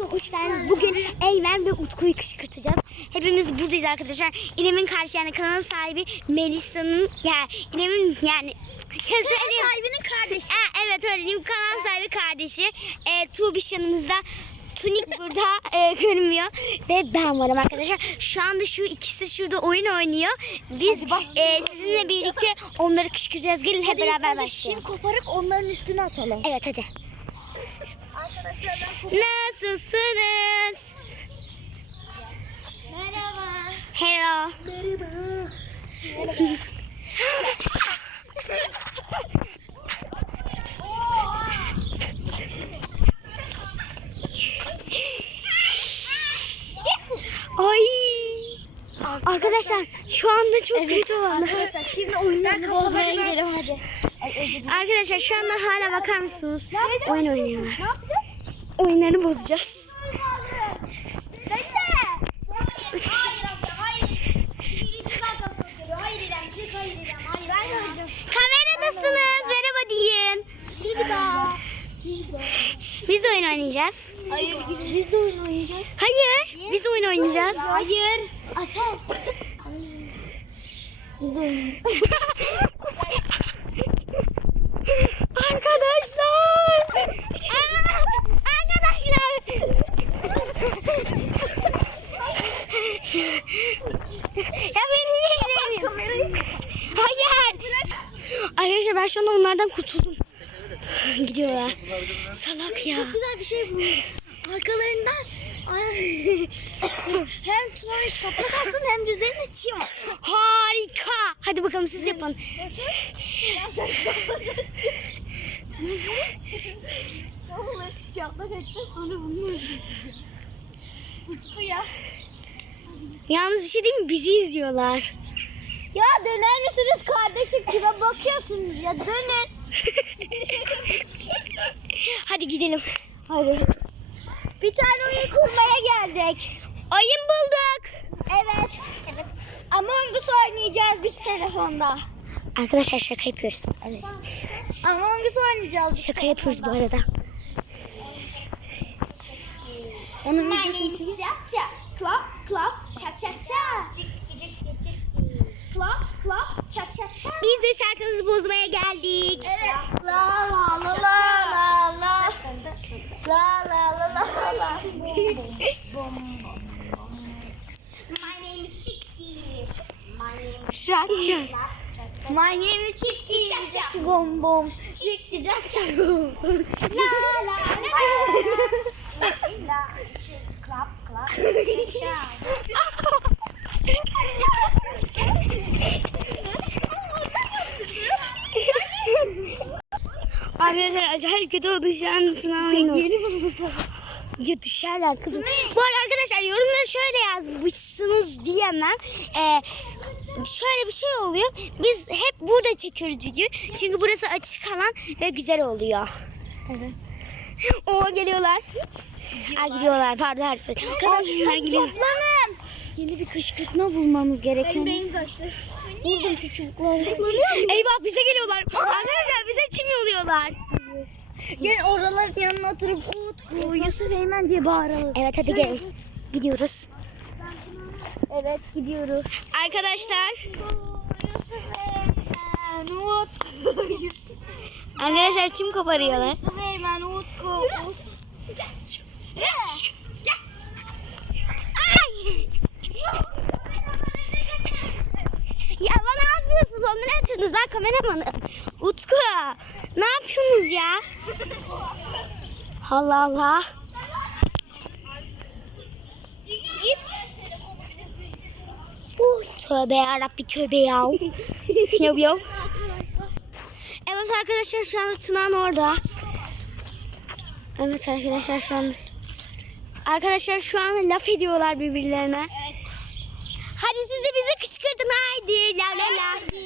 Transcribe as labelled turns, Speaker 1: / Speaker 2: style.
Speaker 1: Hoş geldiniz. Bugün Eymen ve Utku'yu kışkırtacağız. Hepimiz buradayız arkadaşlar. İrem'in karşı yani kanalın sahibi Melisa'nın yani İrem'in yani Kanal
Speaker 2: sahibinin kardeşi.
Speaker 1: evet öyle diyeyim. Kanal sahibi kardeşi. E, Tuğbiş yanımızda. Tunik burada e, görünmüyor. Ve ben varım arkadaşlar. Şu anda şu ikisi şurada oyun oynuyor. Biz e, sizinle birlikte onları kışkıracağız. Gelin hep beraber başlayalım.
Speaker 2: Şimdi koparıp onların üstüne atalım.
Speaker 1: Evet hadi.
Speaker 2: Arkadaşlar ben
Speaker 1: Nasılsınız?
Speaker 2: Merhaba.
Speaker 1: Hello.
Speaker 2: Merhaba.
Speaker 1: Ay. Arkadaşlar şu anda çok kötü oldu.
Speaker 2: Arkadaşlar şimdi oyunlarını bozmaya gidelim hadi.
Speaker 1: Arkadaşlar şu anda hala bakar mısınız? Oyun oynuyorlar. Oyunlarını bozacağız. Kameradasınız. Merhaba deyin. Biz oyun oynayacağız.
Speaker 2: Hayır biz de oyun oynayacağız.
Speaker 1: Hayır. Biz oyun oynayacağız.
Speaker 2: Hayır. Asel. Biz de oyun
Speaker 1: Arkadaşlar. Aa, Arkadaşlar. ya beni niye izlemiyorsun? Hayır. Arkadaşlar ben şu anda onlardan kurtuldum. Gidiyorlar. Salak ya.
Speaker 2: Çok güzel bir şey bu. Arkalarından hem Tuna'yı şaplak alsın hem de üzerine çiğ var.
Speaker 1: Harika. Hadi bakalım siz yapın.
Speaker 2: Şaplak edeceğiz sonra bunu.
Speaker 1: Yalnız bir şey değil mi? Bizi izliyorlar.
Speaker 2: Ya döner misiniz kardeşim? Kime bakıyorsunuz ya? Dönün.
Speaker 1: Hadi gidelim.
Speaker 2: Hadi. Bir tane oyun kurmaya geldik.
Speaker 1: Oyun bulduk.
Speaker 2: Evet. Evet. Among Us oynayacağız biz telefonda.
Speaker 1: Arkadaşlar şaka yapıyoruz.
Speaker 2: Evet. Among Us oynayacağız.
Speaker 1: Şaka yapıyoruz bu arada.
Speaker 2: Onun videosunu çekeceğiz. Çak Klap klap çak çak çak. Klap çak çak çak.
Speaker 1: Biz de şarkınızı bozmaya geldik.
Speaker 2: Evet. La la la la la la. La la la la la. My name is Chicky. My name is. My name is Chicky. Çak çak. Bom bom. Chicky çak çak. La la la la. La. Klap klap. Çak çak.
Speaker 1: Arkadaşlar acayip kötü oldu şu an Tuna oyunu. Ya düşerler kızım. Bu arada arkadaşlar yorumları şöyle yazmışsınız diyemem. Ee, şöyle bir şey oluyor. Biz hep burada çekiyoruz videoyu. Çünkü burası açık alan ve güzel oluyor.
Speaker 2: Evet.
Speaker 1: Oo geliyorlar. Aa, gidiyorlar pardon. Arkadaşlar gidiyor.
Speaker 2: Toplanın.
Speaker 1: Yeni bir kışkırtma bulmamız gerekiyor.
Speaker 2: Benim kaçtı. Burada küçük var.
Speaker 1: Eyvah bize geliyorlar. Arkadaşlar bize çim yoluyorlar.
Speaker 2: Gel oraların yanına oturup Utku, Yusuf Eymen diye bağıralım.
Speaker 1: Evet hadi gelin. Gidiyoruz.
Speaker 2: Evet gidiyoruz.
Speaker 1: Arkadaşlar.
Speaker 2: Utku.
Speaker 1: Arkadaşlar çim koparıyorlar.
Speaker 2: Yusuf Eymen, Utku.
Speaker 1: Ay! Ya bana atıyorsunuz. Ben kameramanım. Utku ne yapıyorsunuz ya? Allah Allah.
Speaker 2: Git.
Speaker 1: Uy, tövbe yarabbi tövbe ya. yav yav. Evet arkadaşlar şu anda Tuna'nın orada. Evet arkadaşlar şu an Arkadaşlar şu an laf ediyorlar birbirlerine. Hadi siz de bizi kışkırtın haydi. La la la.